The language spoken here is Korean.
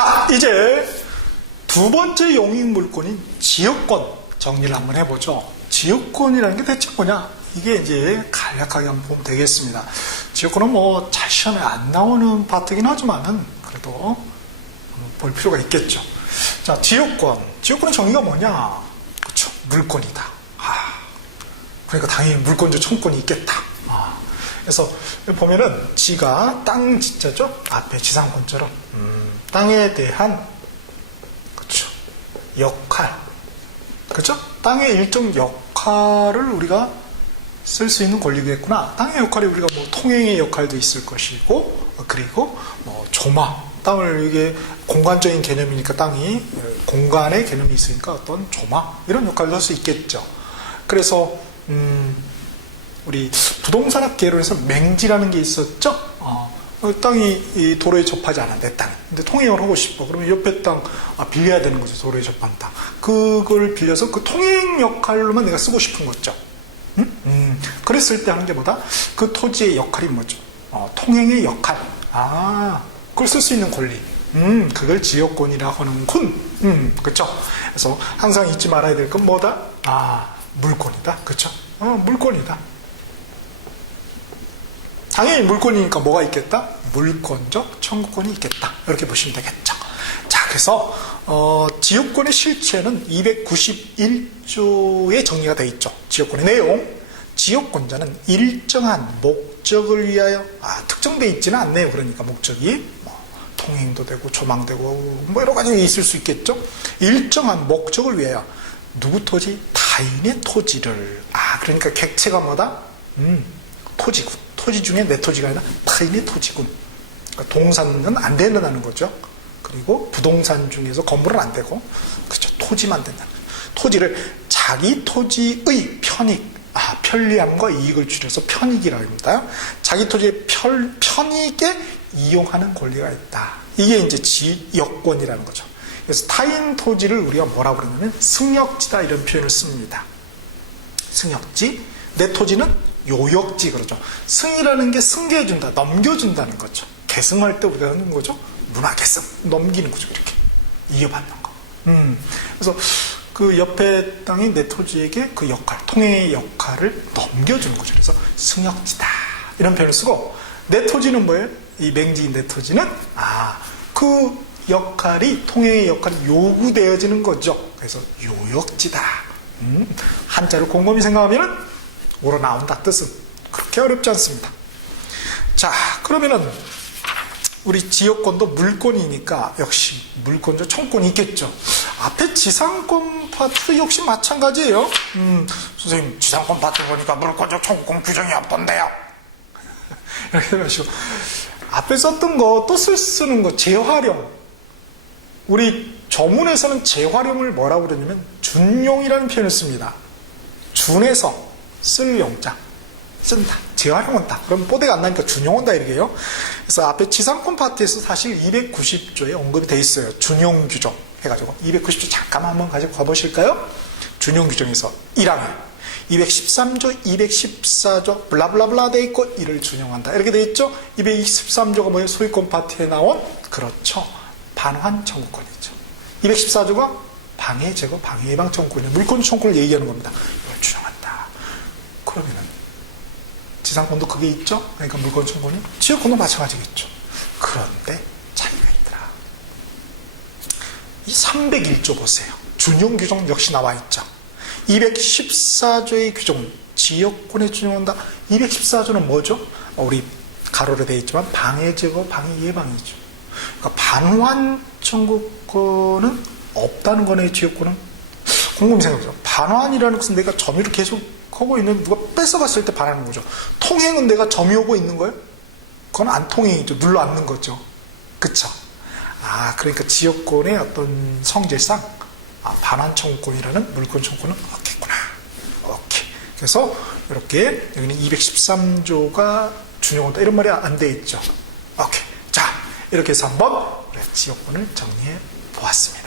자, 이제 두 번째 용익 물권인 지역권 정리를 한번 해보죠. 지역권이라는 게 대체 뭐냐? 이게 이제 간략하게 한번 보면 되겠습니다. 지역권은 뭐 잘 시험에 안 나오는 파트긴 하지만은 그래도 볼 필요가 있겠죠. 자, 지역권. 지역권의 정의가 뭐냐? 그렇죠. 물권이다. 아, 그러니까 당연히 물권조 청권이 있겠다. 그래서 보면은 지가 땅진짜죠 앞에 지상권처럼 음, 땅에 대한 그렇죠 역할 그렇죠? 땅의 일정 역할을 우리가 쓸 수 있는 권리겠구나. 땅의 역할이 우리가 뭐 통행의 역할도 있을 것이고 그리고 뭐조마 땅을 이게 공간적인 개념이니까 땅이 공간의 개념이 있으니까 어떤 조마 이런 역할도 할 수 있겠죠. 그래서 음, 우리 부동산학계론에서 맹지라는 게 있었죠. 어, 어 땅이 도로에 접하지 않았는데 땅. 근데 통행을 하고 싶어. 그러면 옆에 땅 아, 빌려야 되는 거죠. 도로에 접한 땅. 그걸 빌려서 그 통행 역할로만 내가 쓰고 싶은 거죠. 음? 음. 그랬을 때 하는 게 뭐다? 그 토지의 역할이 뭐죠? 어, 통행의 역할. 아, 그걸 쓸 수 있는 권리. 음, 그걸 지역권이라 하는군. 음, 그쵸. 그래서 항상 잊지 말아야 될 건 뭐다? 아, 물권이다. 그쵸. 어, 물권이다. 당연히 물권이니까 뭐가 있겠다? 물권적 청구권이 있겠다. 이렇게 보시면 되겠죠. 자, 그래서 어, 지역권의 실체는 291조에 정리가 되어 있죠. 지역권의 내용. 지역권자는 일정한 목적을 위하여 아, 특정돼 있지는 않네요. 그러니까 목적이 뭐, 통행도 되고 조망되고 뭐 여러 가지 있을 수 있겠죠. 일정한 목적을 위하여 누구 토지? 타인의 토지를 아 그러니까 객체가 뭐다? 음 토지군. 토지 중에 내 토지가 아니라 타인의 토지군. 그러니까 동산은 안 된다는 거죠. 그리고 부동산 중에서 건물은 안 되고, 그렇죠. 토지만 된다. 는 거죠. 토지를 자기 토지의 편익, 아, 편리함과 이익을 줄여서 편익이라고 합니다. 자기 토지의 편, 편익에 이용하는 권리가 있다. 이게 이제 지역권이라는 거죠. 그래서 타인 토지를 우리가 뭐라고 그러냐면 승역지다 이런 표현을 씁니다. 승역지. 내 토지는 요역지 그러죠. 승이라는 게 승계해준다, 넘겨준다는 거죠. 계승할 때 우리가 하는 거죠. 문화 계승 넘기는 거죠. 이렇게 이어받는 거. 음. 그래서 그 옆에 땅이 내 토지에게 그 역할, 통행의 역할을 넘겨주는 거죠. 그래서 승역지다 이런 표현을 쓰고 내 토지는 뭐예요? 이 맹지인 내 토지는 아 그 역할이 통행의 역할이 요구되어지는 거죠. 그래서 요역지다. 음. 한자를 곰곰이 생각하면 은 우러나온다 뜻은 그렇게 어렵지 않습니다. 자 그러면은 우리 지역권도 물권이니까 역시 물권도 청권이 있겠죠. 앞에 지상권 파트 역시 마찬가지예요. 음, 선생님 지상권 파트 보니까 물권적 청구권 규정이 없던데요. 이렇게 하시고 앞에 썼던 거또 쓰는 거 재활용. 우리 저문에서는 재활용을 뭐라고 그러냐면 준용이라는 표현을 씁니다. 준해서 쓸 용자 쓴다 재활용 온다 그럼 뽀대가 안 나니까 준용 온다 이게요 렇해 그래서 앞에 지상권 파트에서 사실 290조에 언급이 돼 있어요 준용 규정 해가지고 290조 잠깐만 한번 가지고 가보실까요 준용 규정에서 1항에 213조, 214조, 블라블라블라 돼 있고 이를 준용한다. 이렇게 돼 있죠? 213조가 뭐예요? 소유권 파트에 나온 그렇죠. 반환 청구권이죠. 214조가 방해 제거, 방해 예방 청구권, 이에요 물권 청구를 얘기하는 겁니다. 그러면은 지상권도 그게 있죠? 그러니까 물건 청구는 지역권도 마찬가지겠죠. 그런데 차이가 있더라. 이 301조 보세요. 준용 규정 역시 나와 있죠. 214조의 규정은 지역권에 준용한다. 214조는 뭐죠? 어, 우리 가로로 되어 있지만 방해 제거, 방해 예방이죠. 그러니까 반환 청구권은 없다는 거네 지역권은 궁금히 생각해보세요. 반환이라는 것은 내가 점유를 계속 하고 있는 누가 뺏어갔을 때 바라는 거죠. 통행은 내가 점이 오고 있는 거예요? 그건 안 통행이죠. 눌러 앉는 거죠. 그쵸? 아, 그러니까 지역권의 어떤 성질상, 아, 반환청구권이라는 물권청구는 권 없겠구나. 오케이. 그래서 이렇게 여기는 213조가 준용한다. 이런 말이 안 돼 있죠. 오케이. 자, 이렇게 해서 한번 지역권을 정리해 보았습니다.